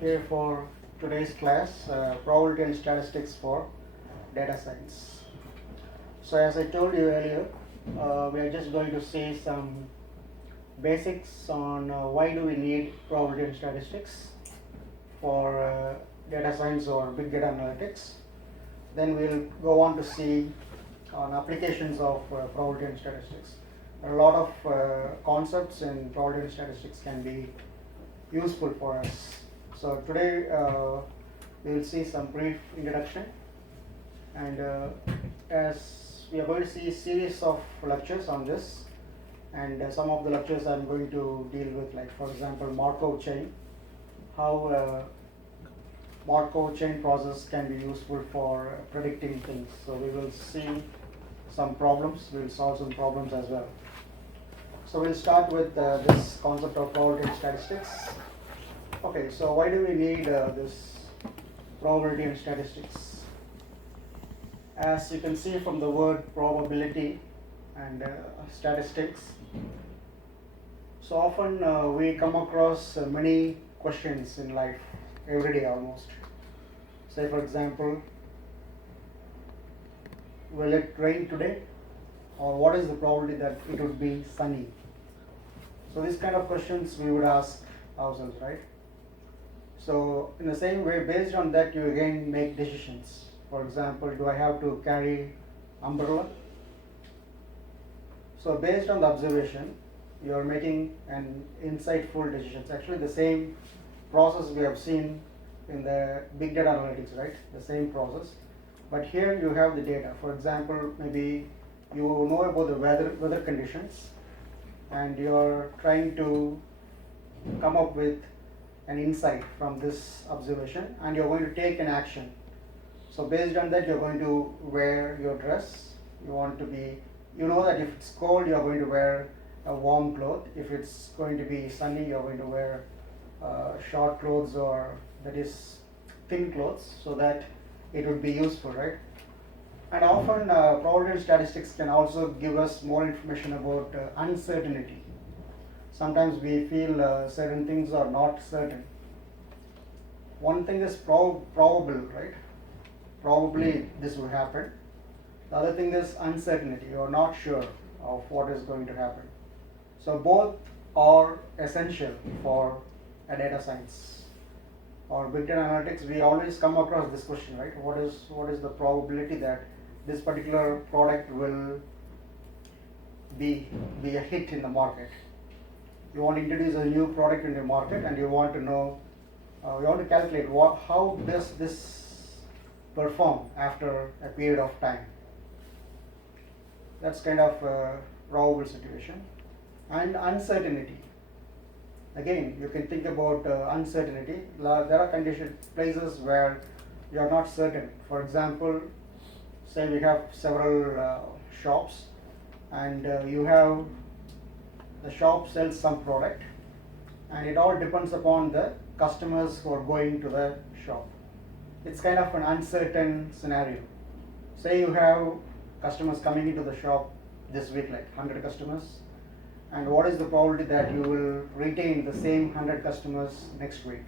here for today's class, probability and statistics for data science. So as I told you earlier, we are just going to see some basics on why do we need probability and statistics for data science or big data analytics. Then we'll go on to see on applications of probability and statistics. There are a lot of concepts in probability and statistics can be useful for us. So today we will see some brief introduction, and as we are going to see a series of lectures on this, and some of the lectures I'm going to deal with, like for example Markov chain, how Markov chain process can be useful for predicting things. So we will see some problems, we will solve some problems as well. So we'll start with this concept of probability and statistics. Okay, so why do we need this probability and statistics? As you can see from the word probability and statistics, so often we come across many questions in life, every day almost. Say for example, will it rain today? Or what is the probability that it would be sunny? So these kind of questions we would ask ourselves, right? So in the same way, based on that, you again make decisions. For example, do I have to carry umbrella? So based on the observation, you are making an insightful decisions. Actually, the same process we have seen in the big data analytics, right? The same process. But here you have the data. For example, maybe you know about the weather conditions, and you are trying to come up with an insight from this observation, and you're going to take an action. So based on that, you're going to wear your dress. You want to be, you know that if it's cold, you're going to wear a warm cloth. If it's going to be sunny, you're going to wear short clothes, or that is thin clothes, so that it would be useful, right? And often probability and statistics can also give us more information about uncertainty. Sometimes we feel certain things are not certain. One thing is probable, right? Probably this will happen. The other thing is uncertainty. You are not sure of what is going to happen. So both are essential for a data science or big data analytics. We always come across this question, right? What is the probability that this particular product will be a hit in the market? You want to introduce a new product in the market, and you want to know, you want to calculate how does this perform after a period of time. That's kind of a probable situation. And uncertainty. Again, you can think about uncertainty. There are places where you are not certain. For example, say we have several shops, and you have the shop sells some product, and it all depends upon the customers who are going to the shop. It's kind of an uncertain scenario. Say you have customers coming into the shop this week, like 100 customers, and what is the probability that you will retain the same 100 customers next week?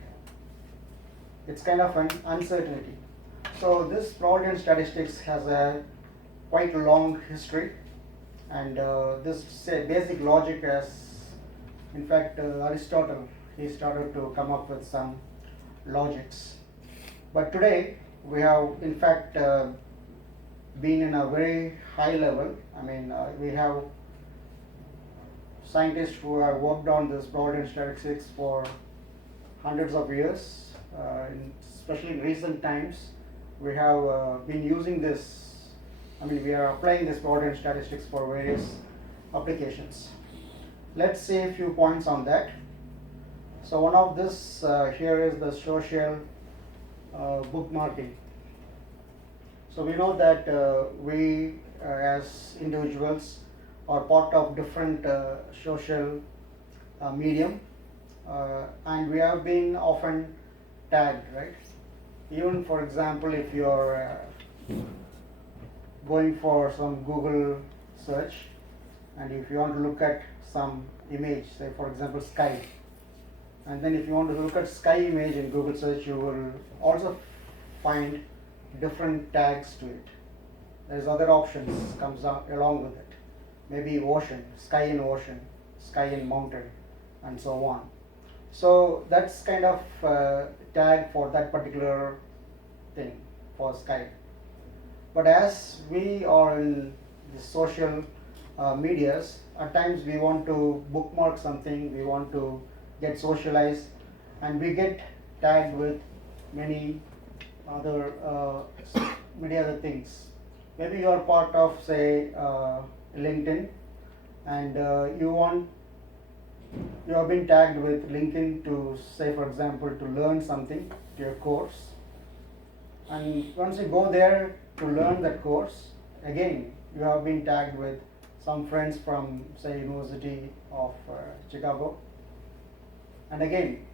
It's kind of an uncertainty. So this probability and statistics has a quite long history, and this basic logic has, in fact, Aristotle, he started to come up with some logics. But today we have, in fact, been in a very high level. I mean, we have scientists who have worked on this probability and statistics for hundreds of years. Especially in recent times, we have been using this. I mean, we are applying this probability and statistics for various applications. Let's see a few points on that. So one of this here is the social bookmarking. So we know that we as individuals are part of different social medium, and we have been often tagged, right? Even for example, if you're going for some Google search, and if you want to look at some image, say for example sky, And then if you want to look at sky image in Google search, you will also find different tags to it. There's other options comes along with it. Maybe ocean, sky in ocean, sky in mountain, and so on. So that's kind of tag for that particular thing for sky. But as we are in the social medias, at times we want to bookmark something, we want to get socialized, and we get tagged with many other things. Maybe you are part of, say, LinkedIn, and you have been tagged with LinkedIn to, say, for example, to learn something, to your course. And once you go there to learn that course, again, you have been tagged with some friends from, say, University of Chicago. And again,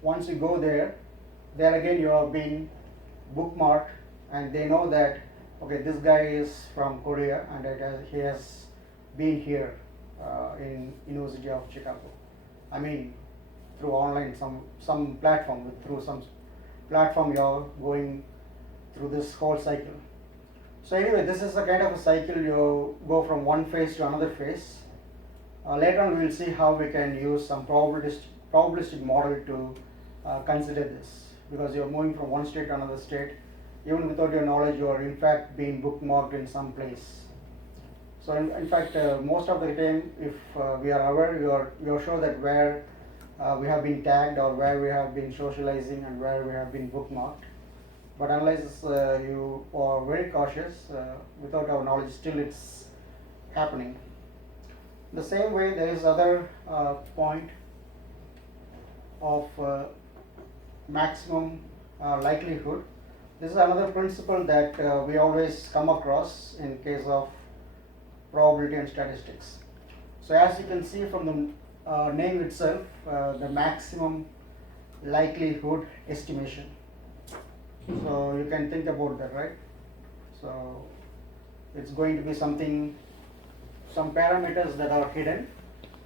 once you go there again you have been bookmarked, and they know that, okay, this guy is from Korea and he has been here in University of Chicago. I mean, through online, some platform, through some platform you are going through this whole cycle. So anyway, this is a kind of a cycle. You go from one phase to another phase. Later on we will see how we can use some probabilistic model to consider this, because you are moving from one state to another state. Even without your knowledge, you are in fact being bookmarked in some place. So in fact, most of the time, if we are aware, you are sure that where we have been tagged or where we have been socializing and where we have been bookmarked. But unless you are very cautious, without our knowledge, still it's happening. The same way, there is other point of maximum likelihood. This is another principle that we always come across in case of probability and statistics. So as you can see from the name itself, the maximum likelihood estimation. So you can think about that, right? So it's going to be something, some parameters that are hidden,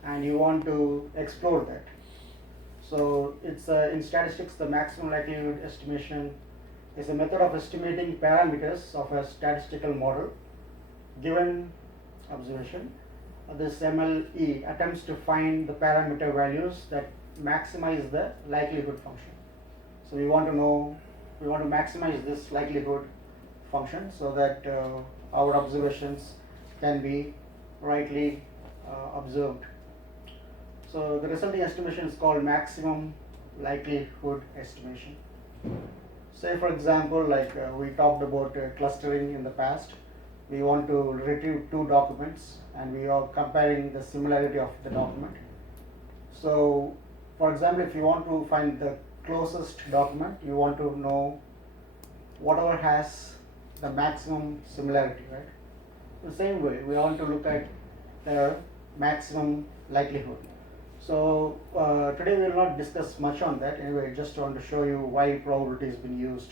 and you want to explore that. So it's in statistics, the maximum likelihood estimation is a method of estimating parameters of a statistical model. Given observation, this MLE attempts to find the parameter values that maximize the likelihood function. So we want to maximize this likelihood function so that our observations can be rightly observed. So the resulting estimation is called maximum likelihood estimation. Say for example, like we talked about clustering in the past. We want to retrieve two documents and we are comparing the similarity of the document. So for example, if you want to find the closest document, you want to know whatever has the maximum similarity, right? The same way, we want to look at the maximum likelihood. So today we will not discuss much on that. Anyway, just want to show you why probability has been used.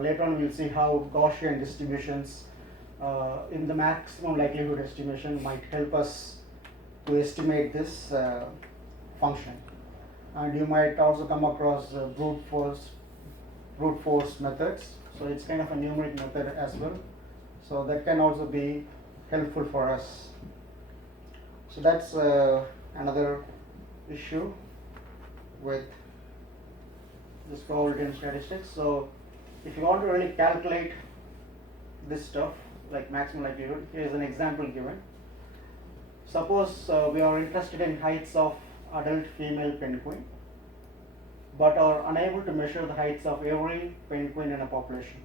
Later on we will see how Gaussian distributions in the maximum likelihood estimation might help us to estimate this function. And you might also come across brute force methods. So it's kind of a numeric method as well. So that can also be helpful for us. So that's another issue with this probability and statistics. So if you want to really calculate this stuff like maximum likelihood, here is an example given. Suppose we are interested in heights of adult female penguin, but are unable to measure the heights of every penguin in a population,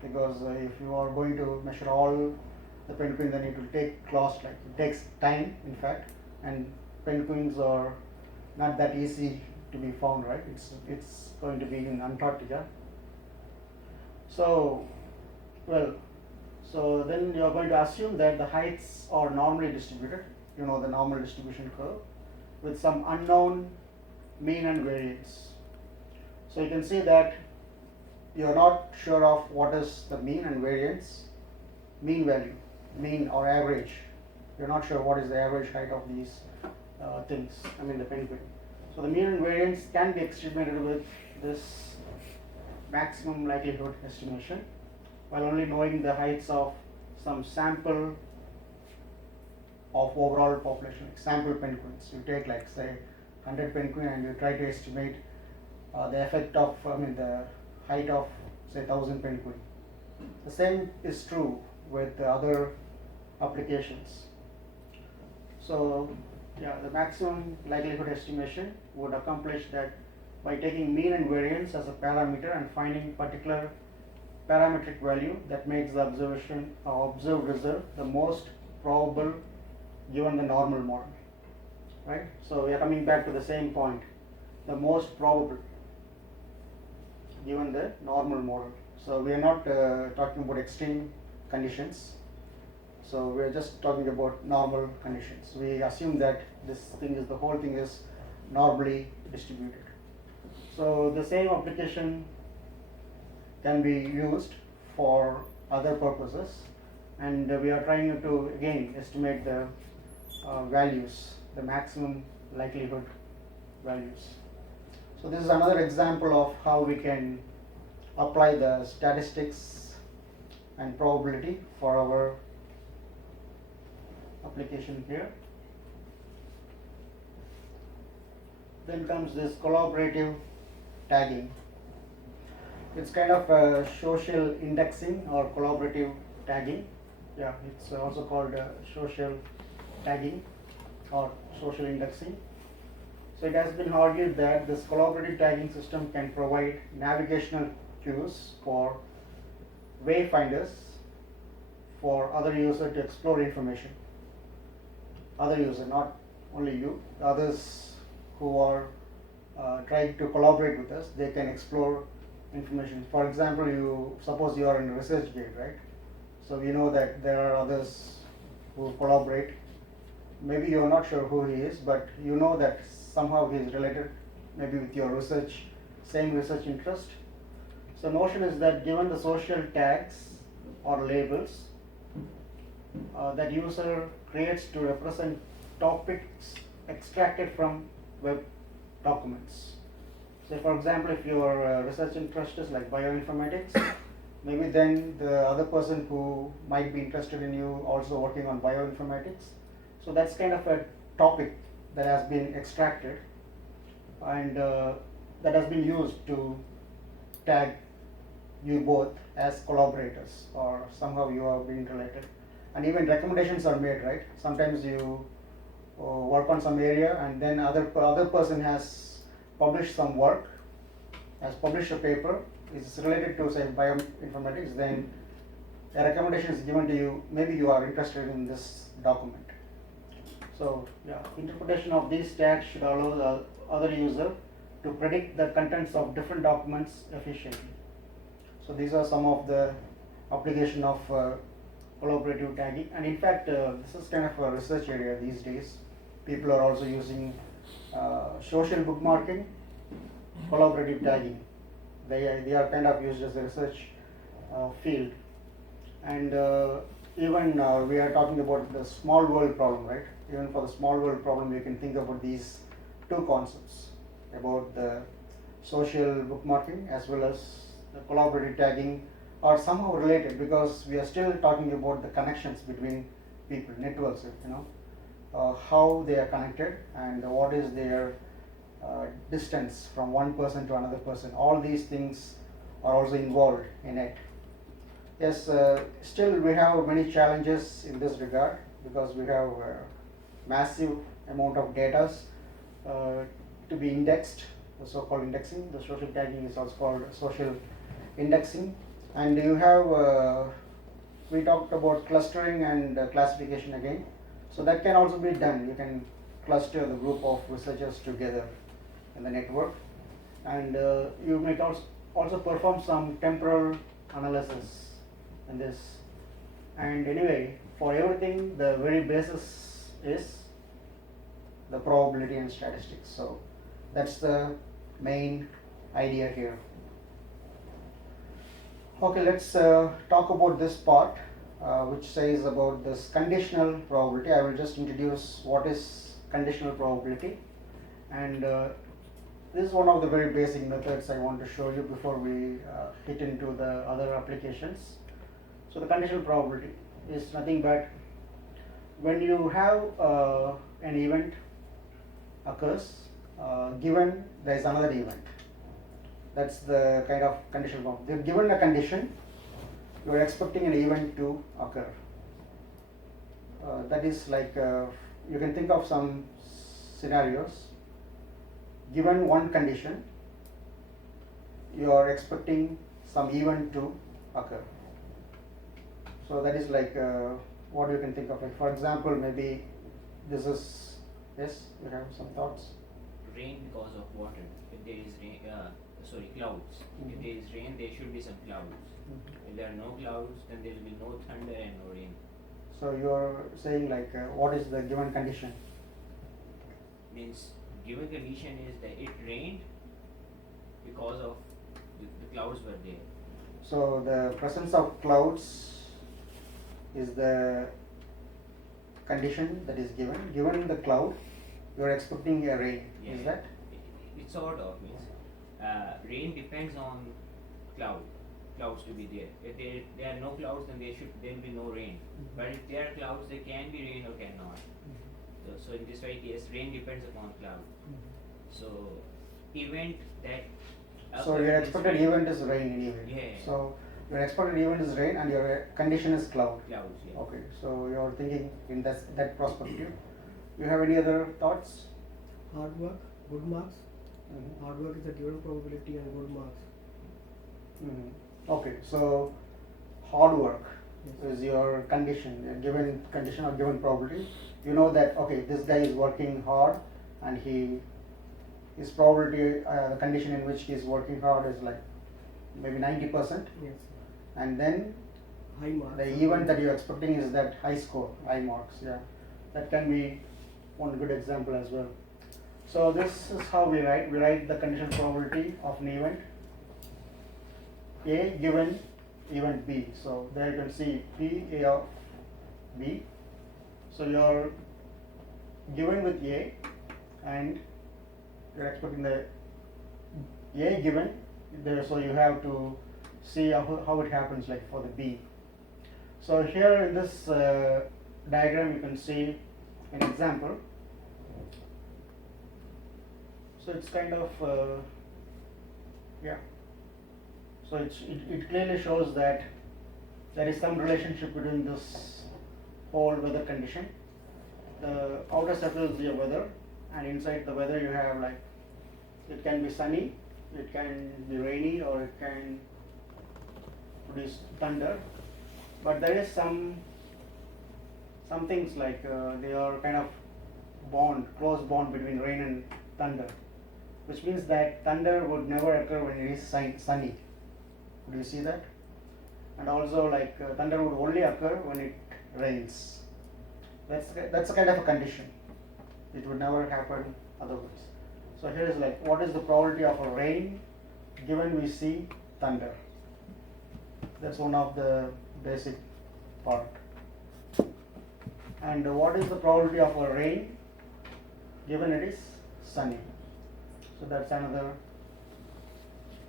because if you are going to measure all the penguins, then it will take cost, like it takes time in fact, and penguins are not that easy to be found, right? It's going to be in Antarctica. So so then you are going to assume that the heights are normally distributed, the normal distribution curve, with some unknown mean and variance. So you can see that you are not sure of what is the mean and variance, mean value, mean or average. You're not sure what is the average height of these things, the penguin. So the mean and variance can be estimated with this maximum likelihood estimation while only knowing the heights of some sample of overall population, like sample penguins. You take like say 100 penguin and you try to estimate the effect of, the height of say 1000 penguin. The same is true with the other applications. So yeah, the maximum likelihood estimation would accomplish that by taking mean and variance as a parameter and finding particular parametric value that makes the observation or observed result the most probable given the normal model, right? So we are coming back to the same point, the most probable given the normal model. So we are not talking about extreme conditions. So we are just talking about normal conditions. We assume that the whole thing is normally distributed. So the same application can be used for other purposes, and we are trying to again estimate the values, the maximum likelihood values. So this is another example of how we can apply the statistics and probability for our application here. Then comes this collaborative tagging. It's kind of a social indexing or collaborative tagging. Yeah, it's also called social tagging or social indexing. So it has been argued that this collaborative tagging system can provide navigational cues for wayfinders for other users to explore information. Other user, not only you, the others who are trying to collaborate with us, they can explore information. For example, suppose you are in ResearchGate, right? So you know that there are others who collaborate. Maybe you are not sure who he is, but you know that somehow he is related, maybe with your same research interest. So notion is that given the social tags or labels that user creates to represent topics extracted from web documents. Say for example, if your research interest is like bioinformatics, maybe then the other person who might be interested in you also working on bioinformatics. So that's kind of a topic that has been extracted and that has been used to tag you both as collaborators, or somehow you are being related. And even recommendations are made, right? Sometimes you work on some area and then other person has published some work, has published a paper, is related to say bioinformatics, then a recommendation is given to you, maybe you are interested in this document. So yeah, interpretation of these tags should allow the other user to predict the contents of different documents efficiently. So these are some of the application of collaborative tagging, and in fact this is kind of a research area these days. People are also using social bookmarking, collaborative tagging. They are kind of used as a research field, and even we are talking about the small world problem, right? Even for the small world problem, we can think about these two concepts about the social bookmarking as well as the collaborative tagging are somehow related, because we are still talking about the connections between people, networks, how they are connected and what is their distance from one person to another person. All these things are also involved in it. Yes, still we have many challenges in this regard, because we have massive amount of data to be indexed, the so-called indexing. The social tagging is also called social indexing. And you have, we talked about clustering and classification again. So that can also be done. You can cluster the group of researchers together in the network. And you might also perform some temporal analysis in this. And anyway, for everything, the very basis is the probability and statistics. So that's the main idea here. Okay, let's talk about this part which says about this conditional probability. I will just introduce what is conditional probability, and this is one of the very basic methods I want to show you before we hit into the other applications. So the conditional probability is nothing but when you have an event occurs, given there is another event. That's the kind of conditional probability. Given a condition, you are expecting an event to occur. That is like you can think of some scenarios. Given one condition, you are expecting some event to occur. So that is like what you can think of. Like for example, maybe this is, yes, you have some thoughts? Rain because of water. If there is rain, clouds. Mhm. If there is rain, there should be some clouds. If there are no clouds, then there will be no thunder and no rain. So you are saying like what is the given condition? Means given condition is that it rained because of the clouds were there. So the presence of clouds is the condition that is given. Given the cloud, you are expecting a rain. Yeah, Is that? It sort of means rain depends on clouds to be there. If there are no clouds, then there will be no rain. But if there are clouds, there can be rain or cannot. So in this way, yes, rain depends upon cloud. So event that. So your expected event is rain anyway. Yeah. So your expected event is rain and your condition is cloud. Clouds. Yeah. Okay. So you are thinking in that perspective. You have any other thoughts? Hard work, good marks. Mm-hmm. Hard work is a given probability and good marks. Mm-hmm. Okay. So hard work Yes. is your condition, a given condition or given probability. You know that okay, this guy is working hard and his probability, the condition in which he is working hard is like maybe 90%, Yes. and then High marks. the event that you're expecting is that high score, high marks. Yeah, that can be one good example as well. So this is how we write the conditional probability of an event A given event B. So there you can see P A of B. So you're given with A and you're expecting the A given there, so you have to see how it happens like for the B. So here in this diagram you can see an example. So it's kind of yeah. So it clearly shows that there is some relationship between this whole weather condition. The outer circle is the weather, and inside the weather you have like it can be sunny, it can be rainy, or it can produce thunder. But there is some things like they are kind of close bond between rain and thunder, which means that thunder would never occur when it is sunny. Do you see that? And also like thunder would only occur when it rains. That's a kind of a condition. It would never happen otherwise. So here is like what is the probability of a rain given we see thunder. That's one of the basic part. And what is the probability of a rain given it is sunny? So that's another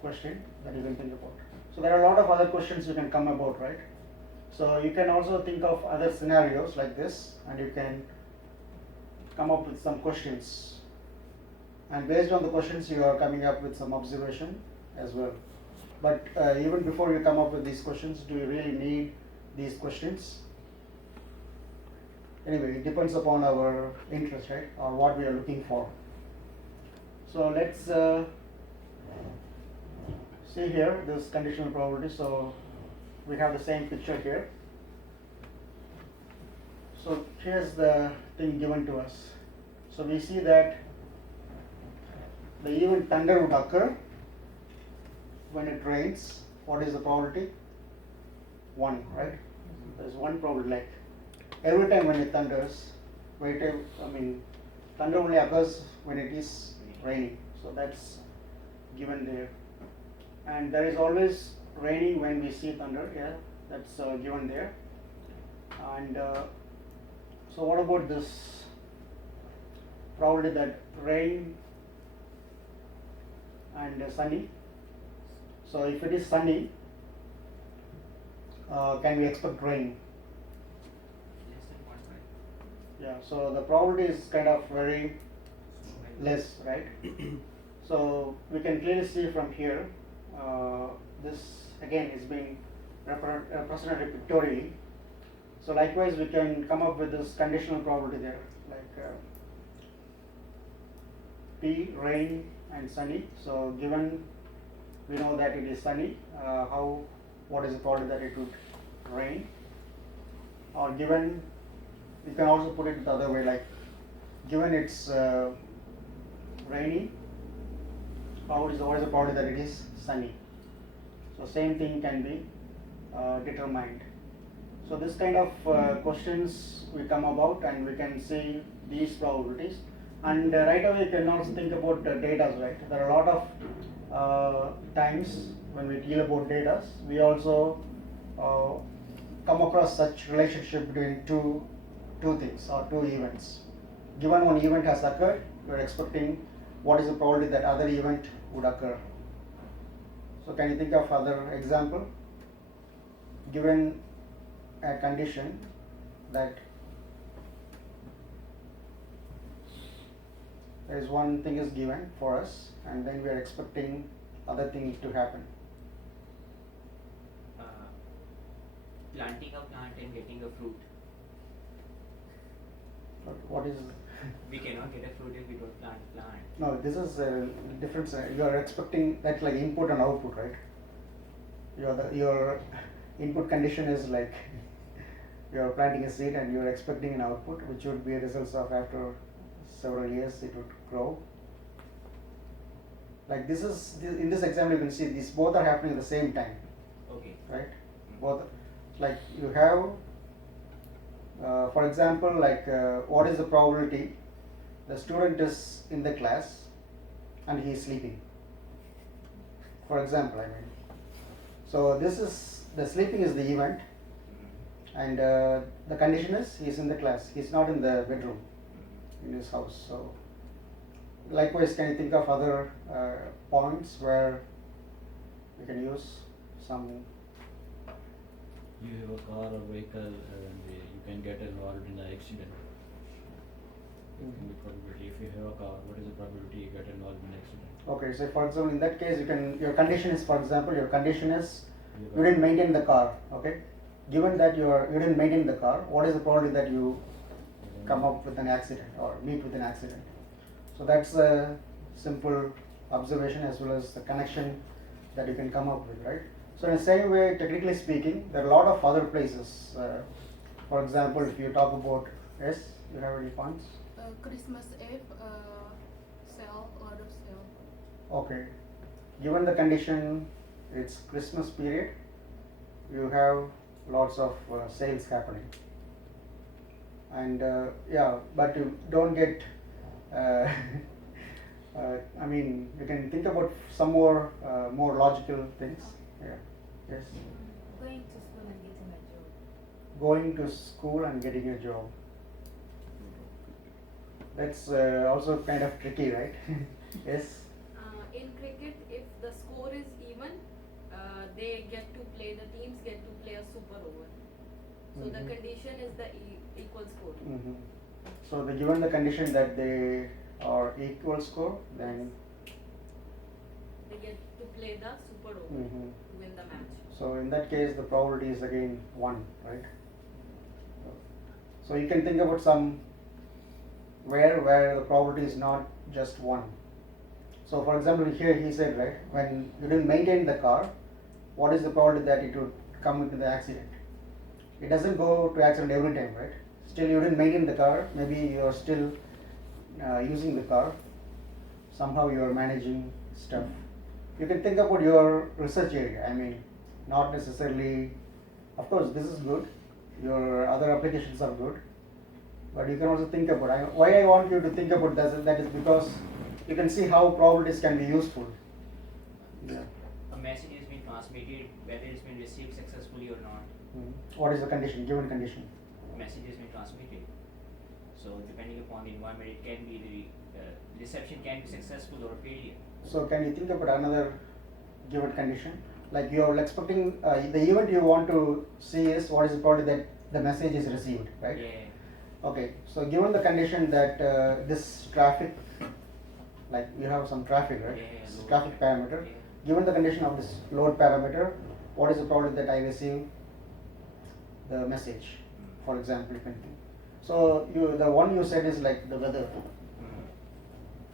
question that you can think about. So there are a lot of other questions you can come about, right? So you can also think of other scenarios like this, and you can come up with some questions. And based on the questions, you are coming up with some observation as well. But even before you come up with these questions, do you really need these questions? Anyway, it depends upon our interest, right, or what we are looking for. So let's see here this conditional probability. So we have the same picture here. So here's the thing given to us. So we see that the event thunder would occur when it rains. What is the probability? 1, right? There's one probability. Like every time when it thunders, thunder only occurs when it is raining. So that's given there. And there is always raining when we see thunder. Yeah, that's given there. And so what about this probability that rain and sunny. So if it is sunny, can we expect rain? Less than 0.5. Yeah, so the probability is kind of very less, right? So we can clearly see from here, this again is being represented pictorially. So likewise we can come up with this conditional probability there, like P, rain and sunny. So given we know that it is sunny, what is the probability that it would rain? Or given, you can also put it the other way, like given it's rainy, what is the probability that it is sunny? So same thing can be determined. So this kind of questions we come about, and we can see these probabilities, and right away you can also think about data, right? There are a lot of times when we deal about data, we also come across such relationship between two things or two events. Given one event has occurred, you are expecting what is the probability that other event would occur. So can you think of other example? Given a condition that there is one thing is given for us, and then we are expecting other things to happen. Planting a plant and getting a fruit. What is? We cannot get a fruit if we don't plant a plant. No, this is a difference. You are expecting that, like input and output, right? Your input condition is like you are planting a seed and you are expecting an output, which would be a result of after several years it would grow. Like this is in this example you can see these both are happening at the same time. Okay. Right? Both, like you have, for example, like what is the probability the student is in the class and he is sleeping? For example, I mean. So this is the sleeping is the event, and the condition is he is in the class. He is not in the bedroom in his house. So likewise, can you think of other points where we can use some? You have a car or vehicle and you can get involved in an accident. It can be probability. If you have a car, what is the probability you get involved in an accident? Okay, so for example, in that case, your condition is, for example, your condition is you didn't maintain the car. Okay, given that you didn't maintain the car, what is the probability that you come up with an accident or meet with an accident? So that's a simple observation as well as the connection that you can come up with, right? So in the same way, technically speaking, there are a lot of other places. For example, if you talk about, yes, you have any points? Christmas Eve, sale, lot of sale. Okay. Given the condition, it's Christmas period, you have lots of sales happening. And yeah, but you don't get, I mean, you can think about some more logical things. Yeah. Yes. Going to school and getting a job. Going to school and getting a job. That's also kind of tricky, right? Yes. In cricket, if the score is even, they get to play, the teams get to play a super over. So the condition is the equal score. Mm-hmm. So given the condition that they are equal score, then They get to play the super over to win the match. so in that case the probability is again 1, right? So you can think about some where the probability is not just 1. So for example, here he said, right, when you didn't maintain the car, what is the probability that it would come into the accident? It doesn't go to accident every time, right? Still you didn't maintain the car, maybe you are still using the car, somehow you are managing stuff. You can think about your research area, I mean, not necessarily, of course this is good, your other applications are good, but you can also think about, why I want you to think about that is because you can see how probabilities can be useful. Yeah. A message has been transmitted, whether it's been received successfully or not. What is the condition, given condition? A message has been transmitted. So depending upon the environment, it can be the reception can be successful or a failure. So can you think about another given condition? Like you are expecting the event you want to see is what is the probability that the message is received, right? Yeah. Okay, so given the condition that this traffic, like you have some traffic, right? Yeah, This load. traffic parameter. Yeah. Given the condition of this load parameter, what is the probability that I receive the message? For example, you can think. So the one you said is like the weather.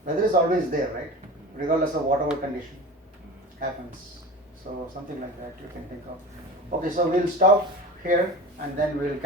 Weather is always there, right? Regardless of whatever condition happens. So something like that you can think of. Okay, so we'll stop here and then we'll catch